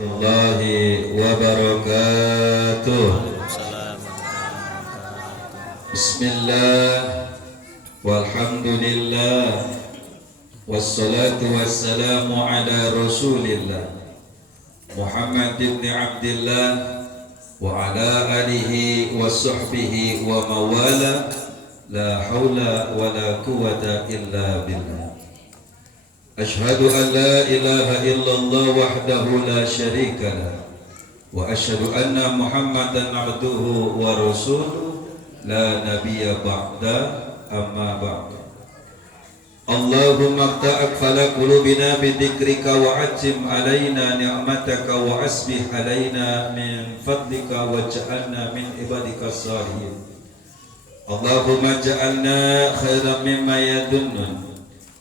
warahmatullahi wabarakatuh. Bismillah walhamdulillah wassalatu wassalamu ala rasulillah Muhammad ibn Abdillah wa ala alihi wa sahbihi wa mawala la hawla wa la quwwata illa billah. Ashhadu an la ilaha illallah wahdahu la syarika lah wa ashhadu anna Muhammadan abduhu wa rasuluh la nabiyya ba'da amma ba'da. Allahumma ftah akfala qulubina bidzikrika wa ajim alaina ni'mataka wa asbih alaina min fadlika wa ja'alna min ibadika salihin. Allahumma ja'alna khairan mimma yadunnun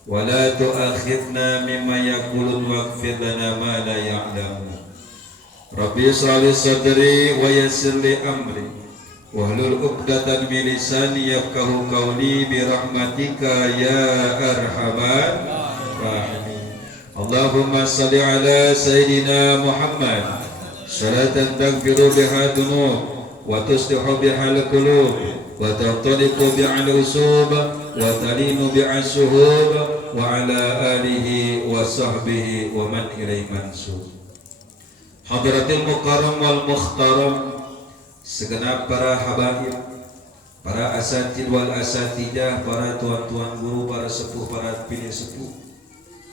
wa la tu'akhidna mimma yaqulun waghfir lana ma la ya'lamun. Rabbi shrah li sadri wa yassir li amri wahlul 'uqdatam min lisani yafqahu qawli bi rahmatika ya arhamar rahimin. Allahumma shalli ala sayidina Muhammad salatan taghfiru biha dunub wa tuslihu biha al-qulub wa taqtaliqu biha al-usub wa talinu biha as-suhub wa ala alihi wa sahbihi wa man ilaihi mansub. Hadratil mukarram wal mukhtaram, segenap para habaib, para asatid wal asatidah, para tuan-tuan guru, para sepuh, para pilih sepuh,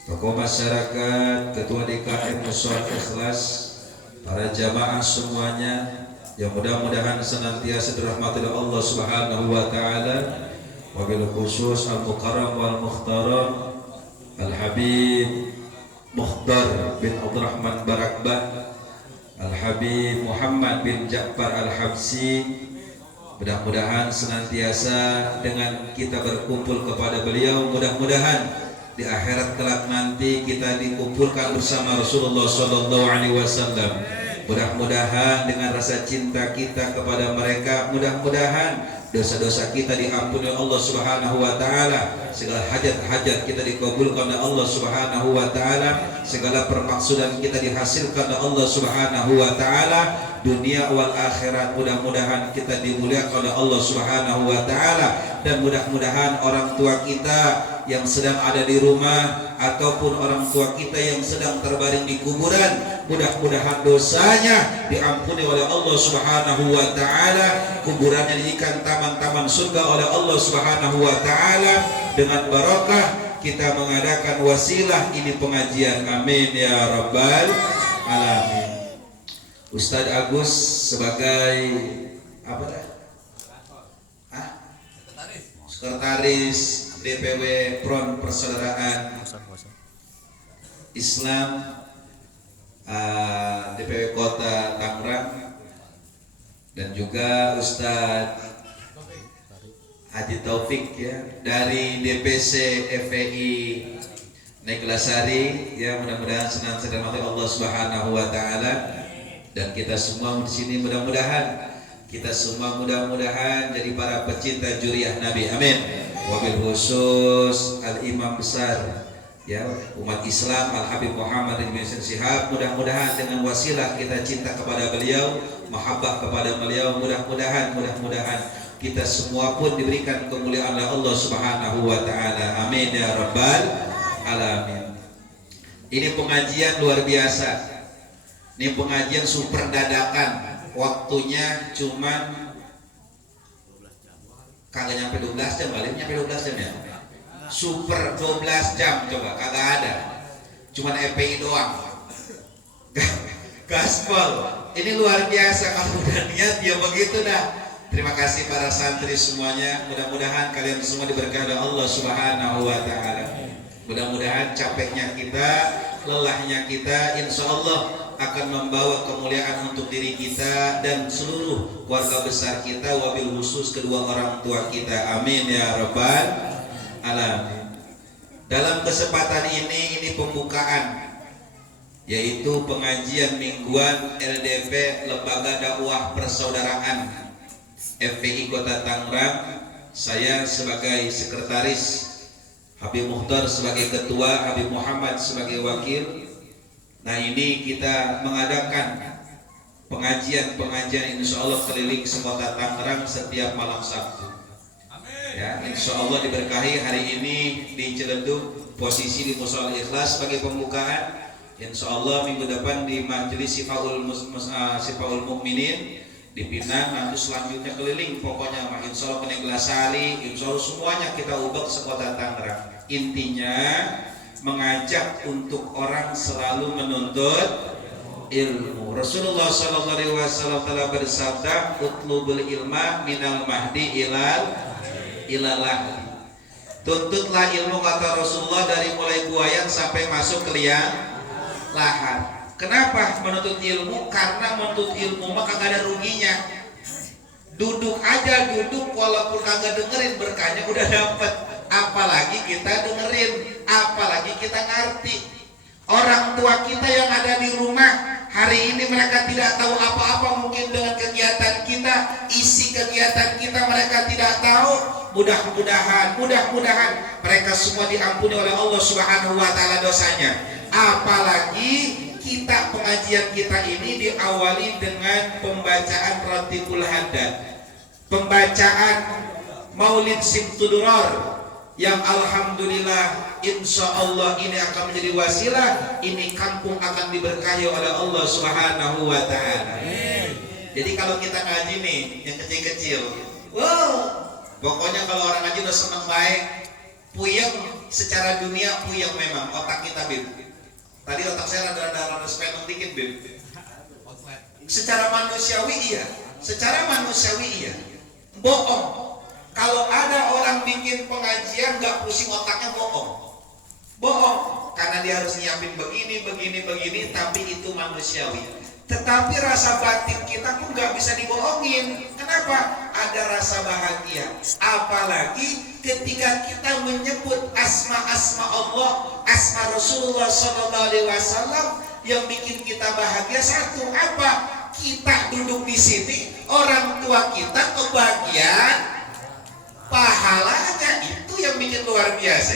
tokoh masyarakat, ketua DKM Musyawarah Ikhlas, para jamaah semuanya yang mudah-mudahan senantiasa dirahmati oleh Allah Subhanahu wa taala. Wabil khusus al-mukarram wal mukhtaram Al-Habib Mukhtar bin Abdurrahman Barakbah, Al-Habib Muhammad bin Ja'far Al-Habsi, mudah-mudahan senantiasa dengan kita berkumpul kepada beliau, mudah-mudahan di akhirat kelak nanti kita dikumpulkan bersama Rasulullah SAW. Mudah-mudahan dengan rasa cinta kita kepada mereka, mudah-mudahan dosa-dosa kita diampuni oleh Allah Subhanahu wa taala, segala hajat-hajat kita dikabulkan oleh Allah Subhanahu wa taala, segala permaksudan kita dihasilkan oleh Allah Subhanahu wa taala, dunia wal akhirat mudah-mudahan kita dimuliakan oleh Allah Subhanahu wa taala. Dan mudah-mudahan orang tua kita yang sedang ada di rumah ataupun orang tua kita yang sedang terbaring di kuburan, mudah-mudahan dosanya diampuni oleh Allah Subhanahu wa taala, kuburannya dijadikan taman-taman surga oleh Allah Subhanahu wa taala. Dengan barokah kita mengadakan wasilah ini pengajian, amin ya rabbal alamin. Ustadz Agus sebagai apa dah? Sekretaris DPW Front Persaudaraan Islam DPW Kota Tangerang, dan juga Ustadz Haji Taufik ya dari DPC FPI Neglasari ya, mudah-mudahan senantiasa dirahmati Allah Subhanahu wa taala. Dan kita semua di sini mudah-mudahan jadi para pecinta juriyah Nabi, amin. Wabil khusus al-imam besar ya umat Islam Al-Habib Muhammad bin Syihab, mudah-mudahan dengan wasilah kita cinta kepada beliau, mahabbah kepada beliau, mudah-mudahan kita semua pun diberikan kemuliaan oleh Allah Subhanahu wa taala, amin ya rabbal alamin. Ini pengajian luar biasa. Ini pengajian super dadakan, waktunya cuman kagak nyampe 12 jam, balik nyampe 12 jam ya. Super 12 jam coba, kagak ada. Cuman EPI doang. Gaspol. Ini luar biasa, kalau udah niat ya begitu dah. Terima kasih para santri semuanya. Mudah-mudahan kalian semua diberkahi oleh Allah Subhanahu wa taala. Mudah-mudahan capeknya kita, lelahnya kita, insya Allah akan membawa kemuliaan untuk diri kita dan seluruh keluarga besar kita, wabil khusus kedua orang tua kita, amin ya rabbal alamin. Dalam kesempatan ini pembukaan, yaitu pengajian mingguan LDP Lembaga Dakwah Persaudaraan FPI Kota Tangerang. Saya sebagai sekretaris, Habib Mukhtar sebagai ketua, Habib Muhammad sebagai wakil, Nah, ini kita mengadakan pengajian insya Allah keliling sekota Tangerang setiap malam Sabtu. Ya, insya Allah diberkahi hari ini di Ciledug, posisi di Mushola Ikhlas sebagai pembukaan. Insya Allah minggu depan di Majelis Sifaul Mukminin di Pinang, nanti selanjutnya keliling pokoknya insya Allah ke Neglasari, insya Allah semuanya kita ubah sekota Tangerang. Intinya mengajak untuk orang selalu menuntut ilmu. Rasulullah SAW telah bersabda, utlubul ilma minal mahdi ilalah. Tuntutlah ilmu, kata Rasulullah, dari mulai buayan sampai masuk ke liang lahat. Kenapa menuntut ilmu? Karena menuntut ilmu maka kagak ada ruginya. Duduk aja, duduk walaupun kagak dengerin berkahnya udah dapet. Apalagi kita dengerin, apalagi kita ngerti. Orang tua kita yang ada di rumah hari ini mereka tidak tahu apa-apa mungkin dengan kegiatan kita, isi kegiatan kita mereka tidak tahu. Mudah-mudahan mereka semua diampuni oleh Allah Subhanahu wa taala dosanya. Apalagi kita, pengajian kita ini diawali dengan pembacaan Ratibul Haddad, pembacaan Maulid Simtuduror, yang alhamdulillah insya Allah ini akan menjadi wasilah, ini kampung akan diberkahi oleh Allah Subhanahu wa ta'ala. Jadi kalau kita ngaji nih yang kecil-kecil, wow, pokoknya kalau orang ngaji udah seneng baik, puyeng secara dunia, puyeng memang otak kita, Bib. Tadi otak saya rada spending dikit, Bib. Secara manusiawi iya, bohong. Kalau ada orang bikin pengajian gak pusing otaknya, bohong, karena dia harus nyiapin begini, tapi itu manusiawi. Tetapi rasa batin kita pun gak bisa dibohongin. Kenapa? Ada rasa bahagia. Apalagi ketika kita menyebut asma-asma Allah, asma Rasulullah SAW, yang bikin kita bahagia satu apa? Kita duduk di sini, orang tua kita kebagian pahalanya, itu yang bikin luar biasa.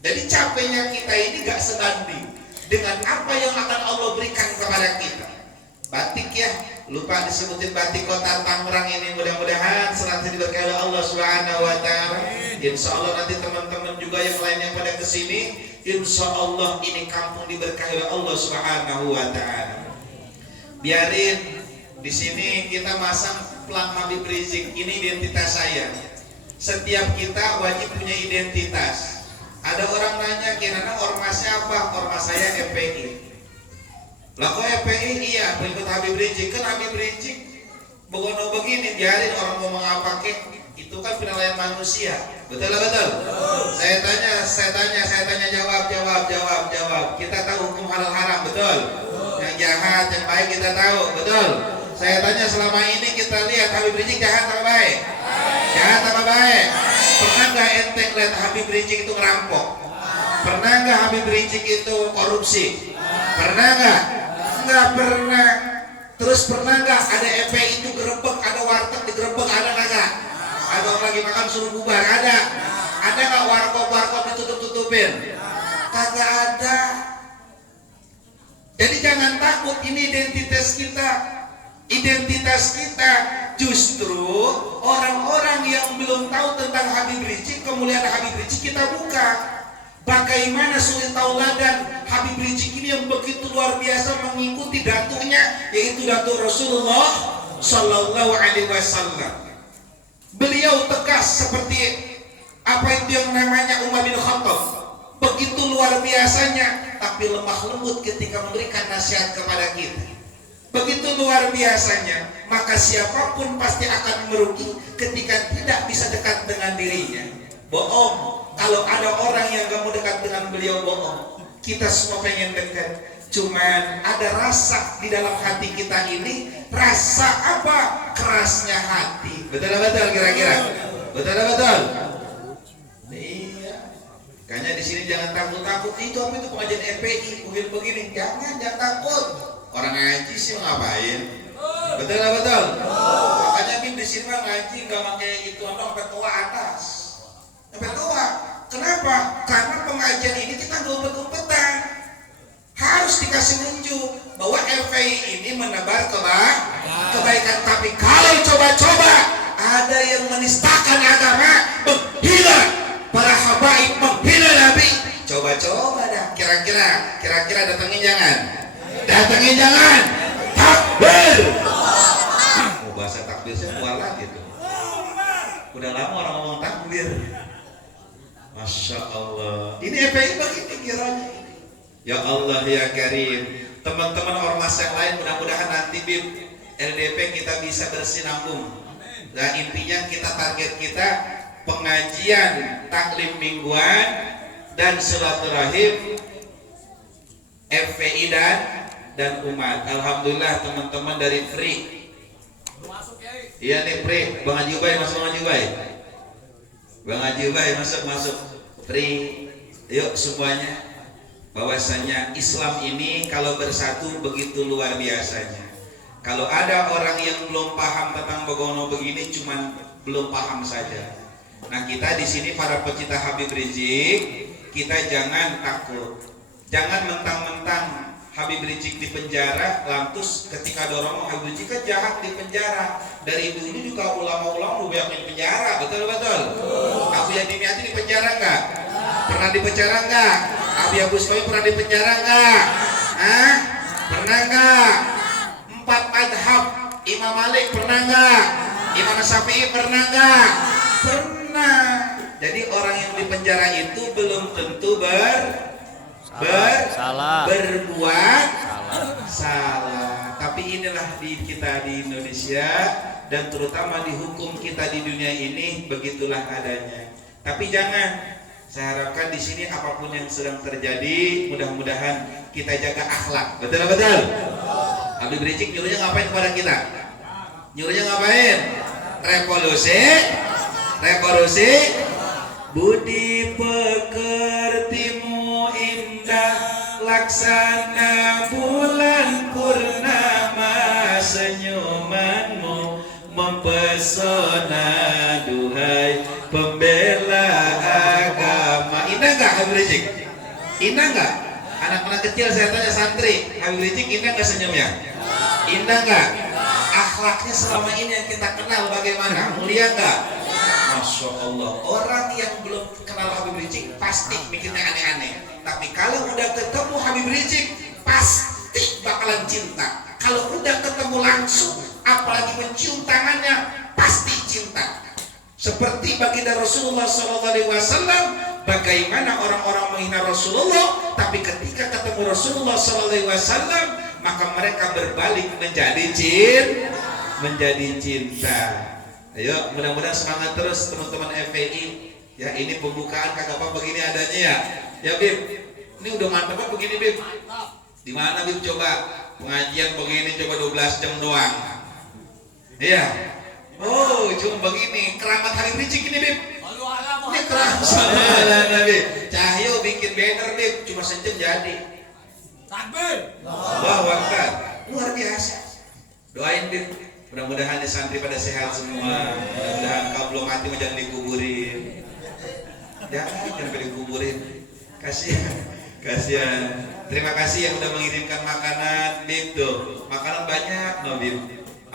Jadi capeknya kita ini gak sebanding dengan apa yang akan Allah berikan kepada kita. Batik ya, lupa disebutin batik kota Tangerang ini, mudah-mudahan selalu diberkahi oleh Allah Subhanahu wa ta'ala. Insya Allah nanti teman-teman juga yang lainnya pada kesini, insya Allah ini kampung diberkahi oleh Allah Subhanahu wa ta'ala. Biarin di sini kita masang pelang Habib Rizik, ini identitas saya. Setiap kita wajib punya identitas. Ada orang nanya, kira-kira ormasnya apa? Ormas saya FPI. Lah kok FPI? Iya, pengikut Habib Rizik. Kan Habib Rizik begini, biarin orang ngomong apa kek, itu kan penilaian manusia. Betul. Saya tanya, jawab. Kita tahu hukum halal haram, betul? Yang jahat, yang baik kita tahu, betul? Saya tanya, selama ini kita lihat Habib Rizik jahat apa baik? Jahat apa baik? Pernah nggak ente lihat Habib Rizik itu ngerampok? Pernah nggak Habib Rizik itu korupsi? Pernah nggak? Nggak pernah. Terus pernah nggak ada FPI itu gerebek, ada warteg digerebek, ada nggak? Ada orang lagi makan suruh bubar, ada? Ada nggak warkop ditutup-tutupin? Kagak ada. Jadi jangan takut, ini identitas kita. Justru orang-orang yang belum tahu tentang Habib Rizik, kemuliaan Habib Rizik kita buka. Bagaimana suri tauladan Habib Rizik ini yang begitu luar biasa mengikuti datunya, yaitu datu Rasulullah Sallallahu Alaihi Wasallam. Beliau tegas seperti apa itu yang namanya Umar bin Khattab, begitu luar biasanya, tapi lemah lembut ketika memberikan nasihat kepada kita. Begitu luar biasanya, maka siapapun pasti akan merugi ketika tidak bisa dekat dengan dirinya. Bohong. Kalau ada orang yang gak mau dekat dengan beliau, bohong. Kita semua pengen dekat, cuman ada rasa di dalam hati kita ini. Rasa apa? Kerasnya hati. Betul kira-kira? Betul. Iya. Kayaknya di sini jangan takut. Itu apa itu pengajian FPI begini. Jangan takut. Orang ngaji sih ngapain? Betul. Makanya di sini mah ngaji nggak pakai itu sampai tua atas. Sampai tua. Kenapa? Karena pengajian ini kita nggak umpet-umpetan. harus dikasih nunjuk bahwa FPI ini menebar kebaikan. Tapi kalau coba-coba ada yang menistakan agama, menghina para habaib, menghina Nabi, coba-coba dah. Kira-kira datangin jangan. Takbir. Oh, bahasa takbir saya keluar lagi tuh. Udah lama orang ngomong takbir. Masya Allah. Ini FPI begini kiranya. Ya Allah ya Karim. Teman-teman ormas yang lain mudah-mudahan nanti BIM LDP kita bisa bersinambung. Nah intinya target kita pengajian taklim mingguan dan silaturahim FPI dan umat. Alhamdulillah teman-teman dari Free. Iya nih Free, Bang Haji Ubay masuk. Bang Haji Ubay masuk. Free, yuk semuanya. Bahwasanya Islam ini kalau bersatu begitu luar biasanya. Kalau ada orang yang belum paham tentang Bogono begini, cuman belum paham saja. Nah kita di sini para pecinta Habib Rizik, kita jangan takut, jangan mentang-mentang Habib Rizik di penjara, lantas ketika dorong Habib Rizik kan jahat di penjara. Dari dulu juga ulama-ulama udah banyak di penjara, betul. Abu Yadimiati di penjara enggak? Pernah di penjara enggak? Abi Abu Stoy pernah di penjara enggak? Pernah enggak? 4 madhab Imam Malik pernah enggak? Imam Syafi'i pernah enggak? Pernah. Jadi orang yang di penjara itu belum tentu berbuat salah. Tapi inilah kita di Indonesia dan terutama di hukum kita di dunia ini begitulah adanya. Tapi jangan, saya harapkan di sini apapun yang sedang terjadi, mudah-mudahan kita jaga akhlak. Betul. Habib Rizik nyuruhnya ngapain kepada kita? Nyuruhnya ngapain? Revolusi. Budi pekertimu indah, laksana bulan purnama, senyumanmu mempesona, duhai pembela agama. Indah nggak Habib Rizik? Indah nggak? Anak-anak kecil saya tanya santri, Habib Rizik indah nggak senyumnya? Indah nggak? Akhlaknya selama ini yang kita kenal bagaimana? Mulia nggak? Masya Allah. Orang yang belum kenal Habib Rizik pasti mikirnya aneh-aneh. Tapi kalau udah ketemu Habib Rizik pasti bakalan cinta. Kalau udah ketemu langsung, apalagi mencium tangannya, pasti cinta. Seperti baginda Rasulullah SAW, bagaimana orang-orang menghina Rasulullah, tapi ketika ketemu Rasulullah SAW, maka mereka berbalik menjadi cinta. Ayo, mudah-mudahan semangat terus teman-teman FPI. Ya, ini pembukaan kagak apa begini adanya ya. Ya Bib, ini udah mantap apa begini Bib? Di mana Bib coba pengajian begini coba 12 jam doang. Iya. Oh, cuma begini keramat Habib Rizik ini Bib. Ini keramat sama Bib. Cahyo bikin banner Bib, cuma sejam jadi. Takbir. Allahu Akbar. Luar biasa. Doain Bib. Mudah-mudahan di santri pada sehat semua. Mudah-mudahan kau belum mati jangan dikuburin. Jangan dikuburin. Kasihan. Terima kasih yang udah mengirimkan makanan, Bib tuh. Makanan banyak, no Bib.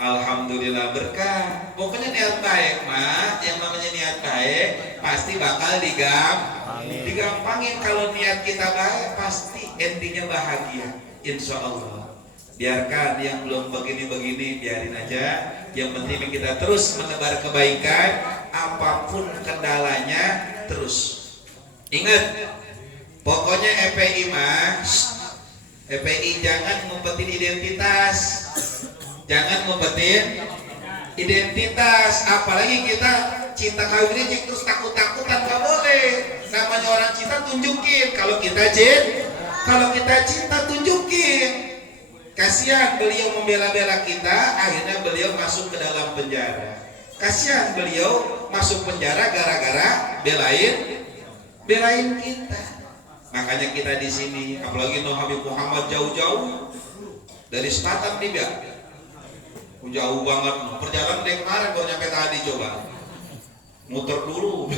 Alhamdulillah berkah. Pokoknya niat baik, mah. Yang namanya niat baik pasti bakal digampangin. Kalau niat kita baik pasti endingnya bahagia. Insya Allah. Biarkan yang belum begini-begini biarin aja. Yang penting kita terus menebar kebaikan, apapun kendalanya terus. Ingat, pokoknya FPI jangan ngumpetin identitas. Jangan ngumpetin identitas. Apalagi kita cinta Habib Rizik terus takut-takutan, gak boleh. Namanya orang cinta tunjukin. Kalau kita cinta tunjukin. Kasihan beliau membela-bela kita, akhirnya beliau masuk ke dalam penjara. Kasihan beliau masuk penjara gara-gara belain kita. Makanya kita di sini, apalagi Noh Habib Muhammad jauh-jauh dari Selatan nih ya, jauh banget. Perjalanan dari kemarin baru nyampe tadi coba, muter dulu.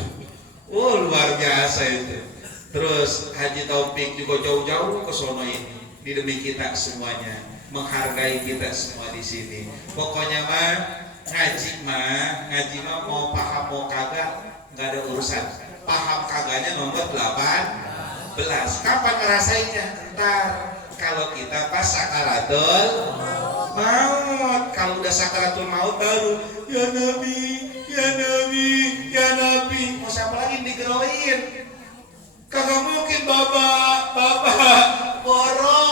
Luar biasa itu. Terus Haji Taufik juga jauh-jauh ke sono ini. ini demi kita semuanya, menghargai kita semua di sini. Pokoknya mah ngaji mah mau paham mau kagak nggak ada urusan. Paham kagaknya nomor 18. Kapan ngerasainnya? Ntar kalau kita pas sakaratul maut. Kalau udah sakaratul maut baru ya Nabi, ya Nabi, ya Nabi. Mau siapa lagi digeroin? Kagak mungkin bapak goro,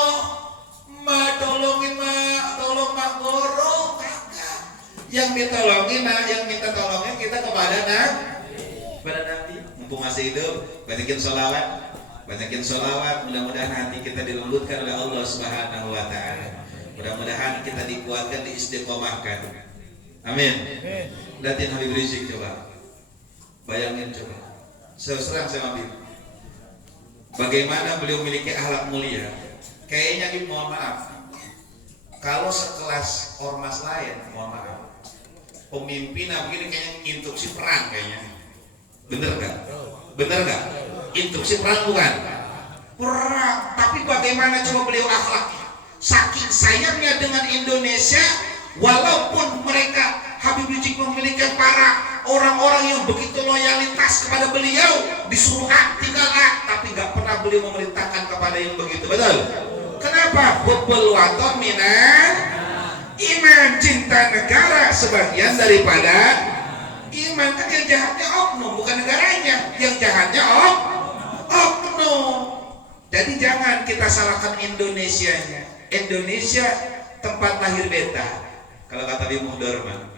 mak tolongin mak, tolong mak goro, kagak. Yang ditolongin yang minta tolongnya kita kepada Nabi. Mumpung masih hidup, banyakin sholawat, mudah-mudahan hati kita dilembutkan oleh Allah Subhanahu wa Ta'ala. Mudah-mudahan kita dikuatkan, diistiqomahkan. Amin. Lihatin Habib Rizik coba. Bayangin coba. Serang sama Habib. Bagaimana beliau memiliki akhlak mulia. Kayaknya Habib mohon maaf. Kalau sekelas ormas lain, mohon maaf. Pemimpin begini kayaknya instruksi perang kayaknya. Bener gak? Instruksi perang bukan? Perang. Tapi bagaimana coba beliau akhlaknya? Saking sayangnya dengan Indonesia, walaupun mereka Habib Rizik memiliki para orang-orang yang begitu loyalitas kepada beliau, disuruh tinggal tapi gak pernah beliau memerintahkan kepada yang begitu. Betul? Kenapa? Hubbul waton minan iman, cinta negara sebagian daripada iman. Kan yang jahatnya oknum, bukan negaranya. Yang jahatnya oknum. Jadi jangan kita salahkan Indonesianya. Indonesia tempat lahir beta. Kalau kata Bimo Dorman,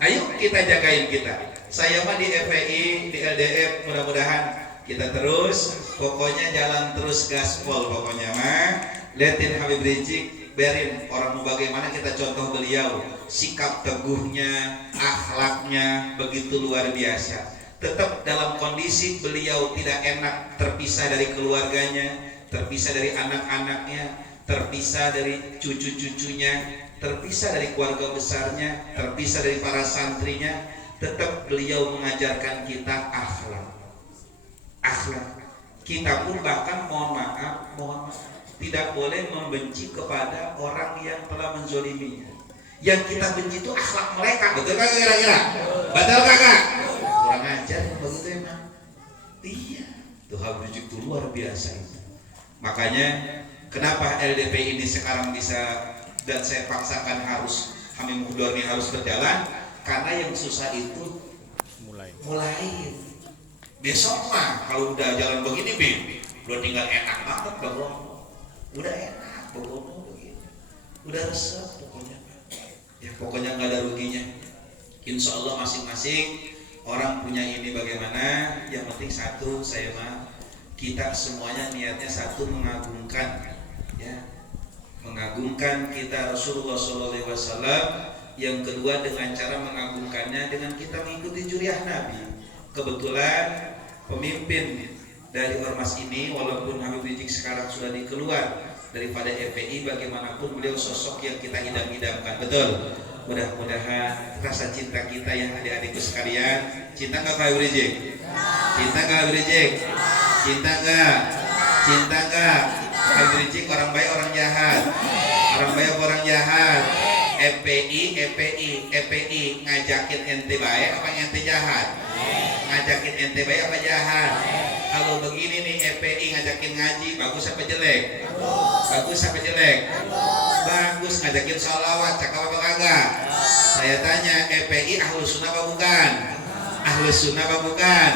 ayo kita jagain kita. Saya mah di FPI, di LDF, mudah-mudahan kita terus. Pokoknya jalan terus gaspol. Pokoknya mah liatin Habib Rizik, berin orang bagaimana kita contoh beliau, sikap teguhnya, akhlaknya begitu luar biasa. Tetap dalam kondisi beliau tidak enak, terpisah dari keluarganya, terpisah dari anak-anaknya, terpisah dari cucu-cucunya, terpisah dari keluarga besarnya, terpisah dari para santrinya. Tetap beliau mengajarkan kita akhlak. Kita pun bahkan mohon maaf, tidak boleh membenci kepada orang yang telah menzoliminya. Yang kita benci itu akhlak mereka. Betul kagak kira-kira? Betul kagak? Kurang ajar begitu emang. Iya. Tuh Habib Rizik itu luar biasa itu. Makanya kenapa LDP ini sekarang bisa dan saya paksakan harus Hamim Muhdor ini harus berjalan, karena yang susah itu mulai. Besok mah kalau udah jalan begini udah tinggal enak banget bangun. Udah enak pokoknya begini, udah resep pokoknya ya, pokoknya nggak ada ruginya. Insya Allah masing-masing orang punya ini bagaimana, yang penting satu, saya mah kita semuanya niatnya satu, mengagungkan ya, mengagungkan kita Rasulullah SAW. Yang kedua dengan cara mengagungkannya dengan kita mengikuti juriah Nabi. Kebetulan pemimpin dari ormas ini, walaupun Habib Rizik sekarang sudah dikeluar daripada FPI, bagaimanapun beliau sosok yang kita idam-idamkan. Betul? Mudah-mudahan rasa cinta kita yang adik-adikku sekalian, cinta nggak Habib Rizik? Cinta nggak Habib Rizik? Cinta nggak? Cinta nggak? Habib Rizik orang baik orang jahat? Orang baik orang jahat? FPI ngajakin ente baik apa ente jahat? Ngajakin ente baik apa jahat? Kalau begini nih FPI ngajakin ngaji, bagus apa jelek? Bagus apa jelek? Bagus. Ngajakin sholawat, cakap apa kagak? Saya tanya, FPI ahlus sunnah apa bukan? Ahlus sunnah apa bukan?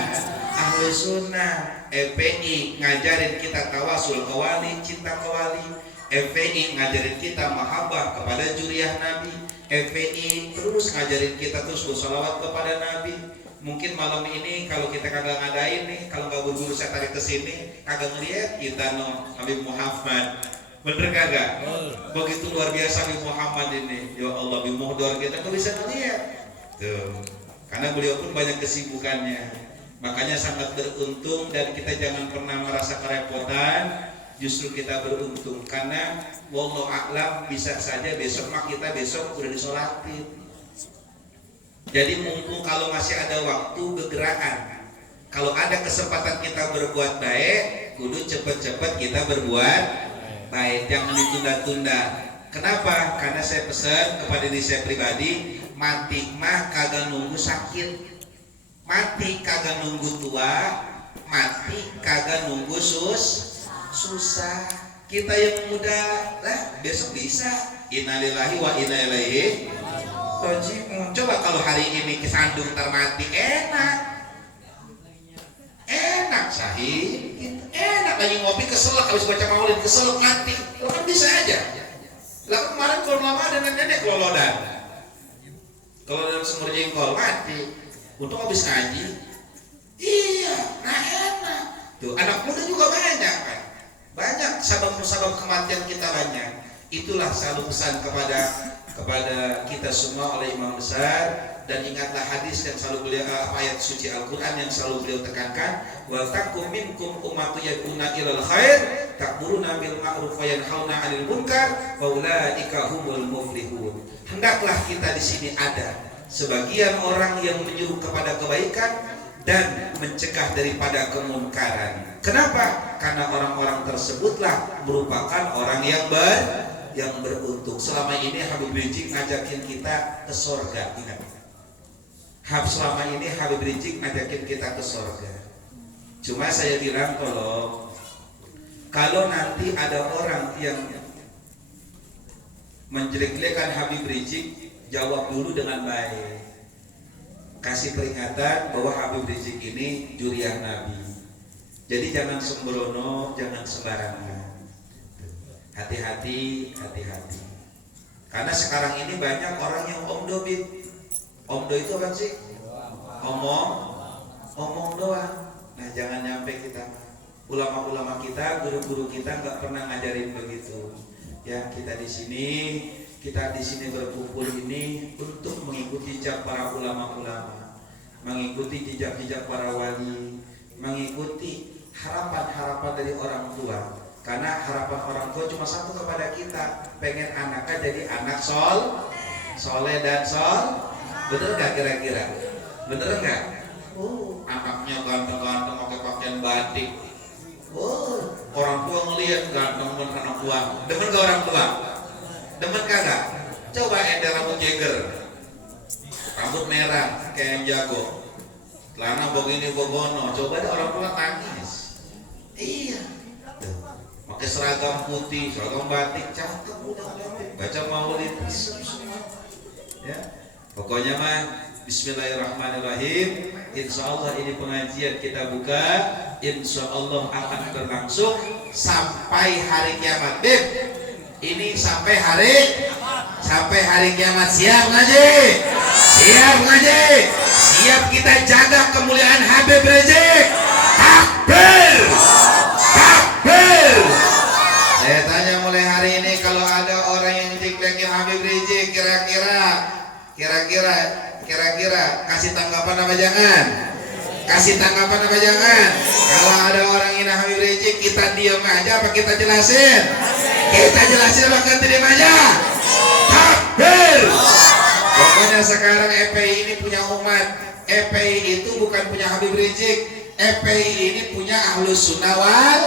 Ahlus sunnah. FPI ngajarin kita tawasul ke wali, cinta ke wali. FPI ngajarin kita mahabbah kepada juriah Nabi. FPI terus ngajarin kita terus bersolawat kepada Nabi. Mungkin malam ini kalau kita kagak ngadain nih, kalau nggak buru-buru saya tarik ke sini, kagak ngeliat kita Habib Muhammad. Bener kagak? Begitu luar biasa Habib Muhammad ini. Ya Allah, Habib Muhdor kita nggak bisa ngeliat. Tuh, karena beliau pun banyak kesibukannya. Makanya sangat beruntung dan kita jangan pernah merasa kerepotan. Justru kita beruntung karena wallahu a'lam bisa saja besok kita udah disolatin. Jadi mumpung kalau masih ada waktu gegeraan, kalau ada kesempatan kita berbuat baik, kudu cepet-cepet kita berbuat Baik, jangan ditunda-tunda. Kenapa? Karena saya pesan kepada diri saya pribadi, mati mah kagak nunggu sakit, mati kagak nunggu tua, mati kagak nunggu susah. Kita yang muda lah besok bisa. Innalillahi wa inna ilaihi raji'un. Coba kalau hari ini kesandung ntar mati, enak sahih, enak lagi ngopi keselak, habis baca maulid keselak mati, lo kan bisa aja. Lah kemarin kalau lama ada nenek kelolodan semur jengkol mati, untung habis ngaji. Iya, nah enak tuh. Anak muda juga banyak kan, banyak sabab kematian kita banyak. Itulah selalu pesan kepada kita semua oleh imam besar. Dan ingatlah hadis yang selalu beliau, ayat suci Al-Quran yang selalu beliau tekankan, wa takum minkum ummatu yad'una ilal khair ta'muruna bil ma'ruf wa yanhauna 'anil munkar wa ulaika humul muflihun. Hendaklah kita di sini ada sebagian orang yang menyuruh kepada kebaikan dan mencegah daripada kemunkaran. Kenapa? Karena orang-orang tersebutlah merupakan orang yang beruntung. Selama ini Habib Rizik ngajakin kita ke surga, ingat. Selama ini Habib Rizik ngajakin kita ke surga. Cuma saya bilang kalau nanti ada orang yang menjelek-jelekan Habib Rizik, jawab dulu dengan baik. Kasih peringatan bahwa Habib Rizik ini juriah Nabi. Jadi jangan sembrono, jangan sembarangan. Hati-hati. Karena sekarang ini banyak orang yang omdo bib. Omdo itu apa sih? Omong doang. Nah jangan nyampe kita. Ulama-ulama kita, guru-guru kita nggak pernah ngajarin begitu. Ya kita di sini berkumpul ini untuk mengikuti jejak para ulama-ulama, mengikuti jejak-jejak para wali, mengikuti harapan-harapan dari orang tua. Karena harapan orang tua cuma satu kepada kita, pengen anaknya jadi anak soleh dan bener gak kira-kira? Bener gak? Anaknya ganteng-ganteng pakai pakaian batik. Orang tua ngelihat ganteng bener anak tua. Demen gak orang tua? Demen kagak? Coba ente rambut Jagger, rambut merah kayak yang jago, celana begini bogono. Coba ada orang tua nangis. Iya. Pakai seragam putih, seragam batik, cakep udah baca maulid semua. Ya. Pokoknya mah bismillahirrahmanirrahim. Insyaallah ini pengajian kita buka, insyaallah akan berlangsung sampai hari kiamat. Bib, ini sampai hari kiamat. Siap ngaji? Siap kita jaga kemuliaan Habib Rizik. Takbir. Saya tanya mulai hari ini, kalau ada orang yang ngejek-jekin Habib Rizik, kira-kira kasih tanggapan apa jangan? Kalau ada orang ini Habib Rizik, kita diam aja apa kita jelasin? Kita jelasin apa kita diam aja? Takbir. Pokoknya sekarang FPI ini punya umat. FPI itu bukan punya Habib Rizik. FPI ini punya Ahlus Sunnah wal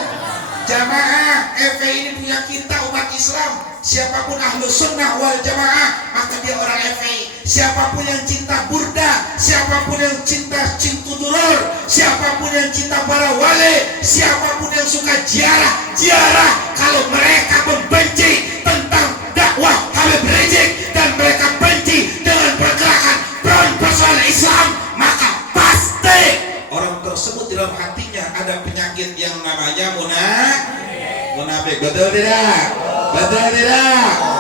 Jamaah. FPI ini punya kita umat Islam. Siapapun Ahlus Sunnah wal Jamaah, maka dia orang FPI. Siapapun yang cinta burda, siapapun yang cinta cintudurur, siapapun yang cinta para wali, siapapun yang suka ziarah, kalau mereka membenci tentang dakwah Habib Rizik dan mereka benci dengan pergerakan persoalan Islam, maka pasti orang tersebut dalam hatinya ada penyakit yang namanya munafik. Betul tidak?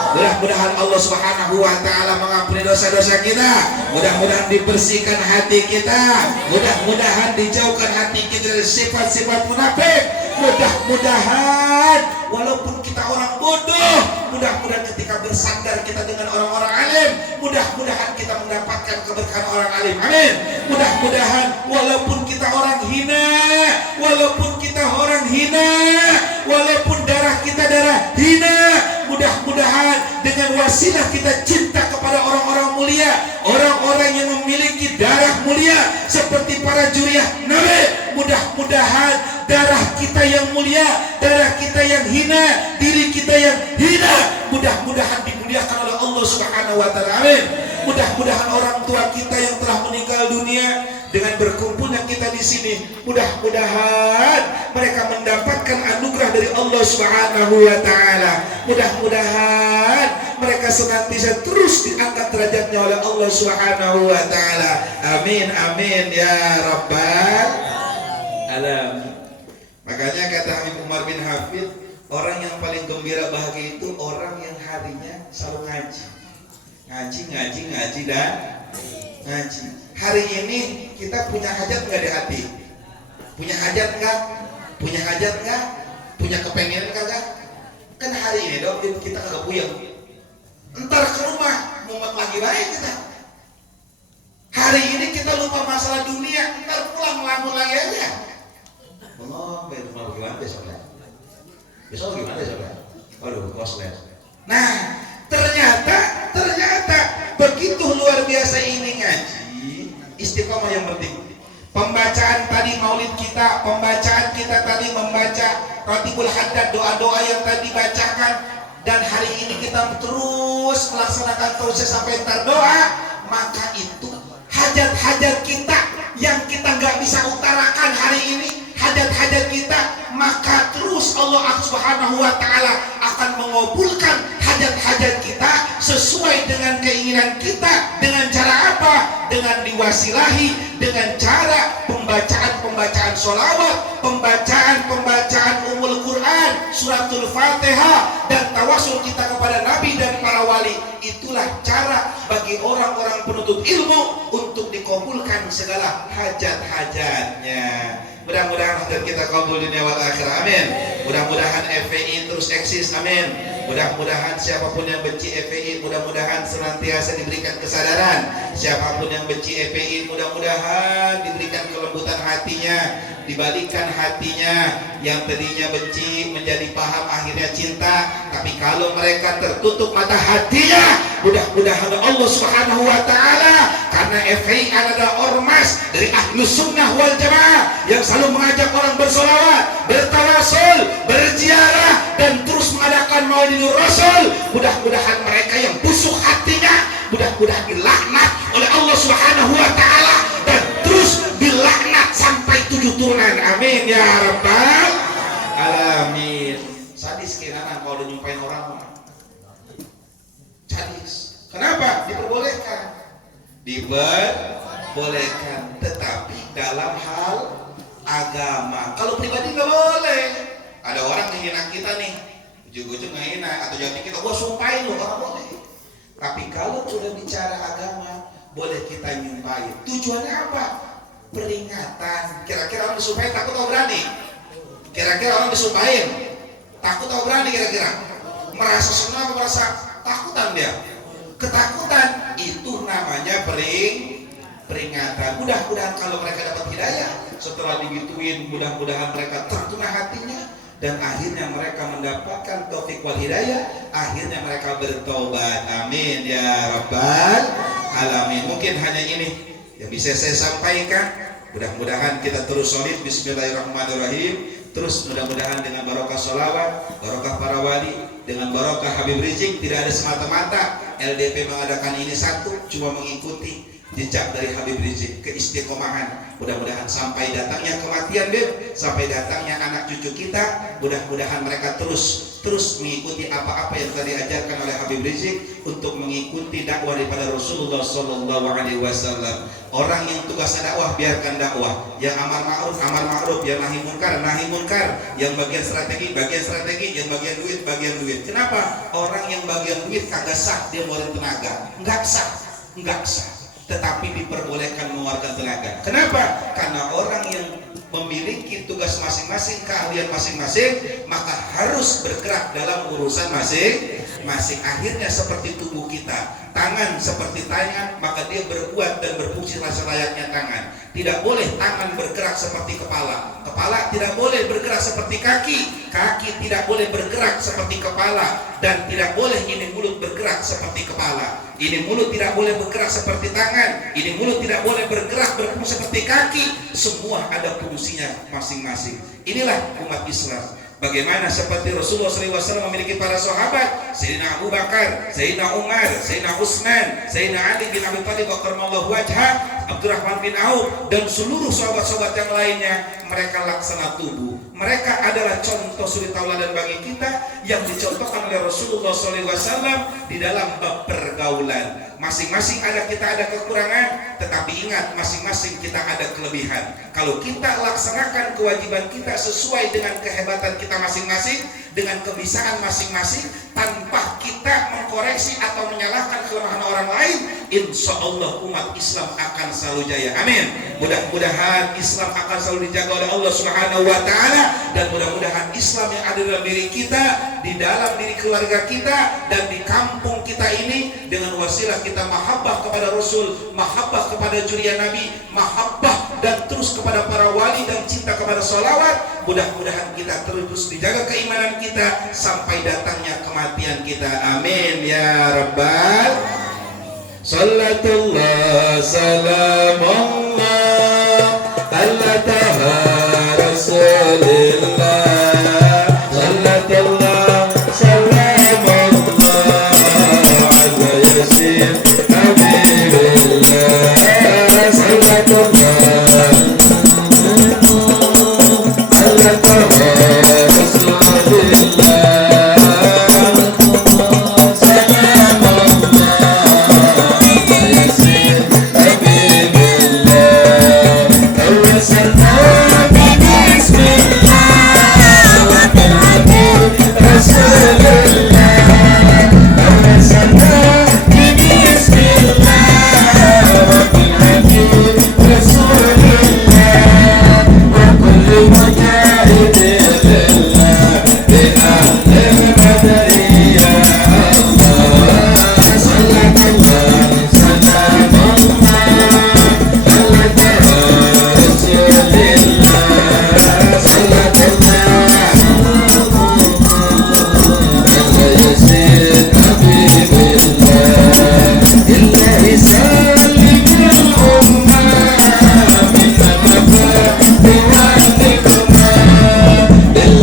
Mudah-mudahan Allah Subhanahu wa taala mengampuni dosa-dosa kita. Mudah-mudahan dibersihkan hati kita. Mudah-mudahan dijauhkan hati kita dari sifat-sifat munafik. Mudah-mudahan walaupun kita orang bodoh, mudah-mudahan ketika bersandar kita dengan orang-orang alim, mudah-mudahan kita mendapatkan keberkahan orang alim. Amin. Mudah-mudahan walaupun kita orang hina, walaupun darah kita darah hina, mudah-mudahan dengan wasilah kita cinta kepada orang-orang mulia, orang-orang yang memiliki darah mulia seperti para juriah Nabi. Mudah-mudahan darah kita yang mulia, darah kita yang hina, diri kita yang hina, mudah-mudahan dimuliakan oleh Allah Subhanahu wa taala. Amin. Mudah-mudahan orang tua kita yang telah meninggal dunia, dengan berkumpulnya kita di sini, mudah-mudahan mereka mendapatkan anugerah dari Allah Subhanahu wa taala. Mudah-mudahan mereka senantiasa terus diangkat derajatnya oleh Allah Subhanahu wa taala. Amin amin ya rabbal alamin. Makanya kata Habib Umar bin Hafid, orang yang paling gembira bahagia itu orang yang harinya selalu ngaji dan ngaji. Hari ini kita punya hajat nggak di hati? Punya hajat nggak? Punya kepengen kagak? Kan hari ini dong kita kagak puyeng. Entar ke rumah mumet lagi baik kita. Hari ini kita lupa masalah dunia, entar pulang ngelamun lagi aja. Gimana besok ya? Besok gimana besok ya? Waduh, koslet. Nah, ternyata begitu luar biasa ini ngaji, istiqomah yang penting. Pembacaan tadi maulid kita, pembacaan kita tadi membaca Ratibul Haddad, doa-doa yang tadi bacakan, dan hari ini kita terus melaksanakan proses sampai entar doa, maka itu hajat-hajat kita yang kita nggak bisa utarakan hari ini, hajat-hajat kita, maka terus Allah Subhanahu wa taala akan mengabulkan hajat-hajat kita sesuai dengan keinginan kita. Dengan cara apa? Dengan diwasilahi dengan cara pembacaan sholawat, pembacaan Ummul Quran, suratul Fatihah, dan tawasul kita kepada Nabi dan para wali. Itulah cara bagi orang-orang penuntut ilmu untuk dikabulkan segala hajat-hajatnya. Mudah-mudahan hajat kita kabul dunia wal akhirah. Amin. Mudah-mudahan FPI terus eksis. Amin. Mudah-mudahan siapapun yang benci FPI, mudah-mudahan senantiasa diberikan kesadaran. Siapapun yang benci FPI, mudah-mudahan diberikan kelembutan hatinya, dibalikkan hatinya yang tadinya benci menjadi paham, akhirnya cinta. Tapi kalau mereka tertutup mata hatinya, mudah-mudahan Allah Subhanahu wa taala, karena FPI adalah ormas dari Ahlus Sunnah wal Jamaah yang selalu mengajak orang bersolawat, bertawasul, berziarah, dan terus mengadakan Maulidul Rasul. Mudah-mudahan mereka yang busuk hatinya, mudah-mudahan dilaknat oleh Allah Subhanahu wa taala dan terus dilaknat sampai 7 turunan. Amin ya rabbal alamin. Sadis kira kalau udah nyumpain orang, sadis. Kenapa? Diperbolehkan, tetapi dalam hal agama. Kalau pribadi nggak boleh. Ada orang menghina kita nih, ujung-ujung menghina atau jadi kita, gua sumpahin lu, nggak boleh. Tapi kalau sudah bicara agama, boleh kita nyumpahin. Tujuannya apa? Peringatan. Kira-kira orang disumpahin takut atau berani? Kira-kira orang disumpahin takut atau berani? Kira-kira merasa senang atau merasa takutan dia? Ketakutan itu namanya peringatan. Mudah-mudahan kalau mereka dapat hidayah setelah digituin, mudah-mudahan mereka tertuna hatinya dan akhirnya mereka mendapatkan taufik wal hidayah, akhirnya mereka bertobat. Amin ya rabbal alamin. Mungkin hanya ini yang bisa saya sampaikan. Mudah-mudahan kita terus solid. Bismillahirrahmanirrahim. Terus mudah-mudahan dengan barokah sholawat, barokah para wali, dengan barokah Habib Rizik, tidak ada semata-mata LDP mengadakan ini satu, cuma mengikuti jejak dari Habib Rizik, keistiqomahan. Mudah-mudahan sampai datangnya kematian, sampai datangnya anak cucu kita, mudah-mudahan mereka terus mengikuti apa-apa yang telah diajarkan oleh Habib Rizik, untuk mengikuti dakwah daripada Rasulullah SAW. Orang yang tugasnya dakwah, biarkan dakwah. Yang amar ma'ruf, yang nahi munkar, yang bagian strategi, yang bagian duit. Kenapa? Orang yang bagian duit kagak sah dia ngeluarin tenaga, nggak sah. Tetapi diperbolehkan mengeluarkan tenaga. Kenapa? Karena orang yang memiliki tugas masing-masing, keahlian masing-masing, maka harus bergerak dalam urusan masing-masing. Akhirnya seperti tubuh kita, tangan seperti tangan, maka dia berbuat dan berfungsi selayaknya tangan. Tidak boleh tangan bergerak seperti kepala, kepala tidak boleh bergerak seperti kaki, kaki tidak boleh bergerak seperti kepala, dan tidak boleh ini mulut bergerak seperti kepala, ini mulut tidak boleh bergerak seperti tangan, tangan, ini mulut tidak boleh bergerak berfungsi seperti kaki, semua ada fungsinya masing-masing. Inilah umat Islam. Bagaimana seperti Rasulullah SAW memiliki para sahabat, Sayyidina Abu Bakar, Sayyidina Umar, Sayyidina Utsman, Sayyidina Ali bin Abi Thalib karramallahu wajhah, Abdurrahman bin Auf, dan seluruh sahabat-sahabat yang lainnya. Mereka laksana tubuh. Mereka adalah contoh suri tauladan bagi kita yang dicontohkan oleh Rasulullah SAW di dalam bab pergaulan. Masing-masing kita ada kekurangan, tetapi ingat masing-masing kita ada kelebihan. Kalau kita laksanakan kewajiban kita sesuai dengan kehebatan kita masing-masing, dengan kebiasaan masing-masing, tanpa kita mengkoreksi atau menyalahkan kelemahan orang lain, insya Allah umat Islam akan selalu jaya. Amin. Mudah-mudahan Islam akan selalu dijaga oleh Allah Subhanahu wa Ta'ala, dan mudah-mudahan Islam yang ada dalam diri kita, di dalam diri keluarga kita, dan di kampung kita ini, dengan wasilah kita mahabbah kepada Rasul, mahabbah kepada juriya Nabi, mahabbah dan terus kepada para wali, dan cinta kepada sholawat. Mudah-mudahan kita terus dijaga keimanan kita sampai datangnya kematian kita. Amin ya Rabbal. Salatullah salamullah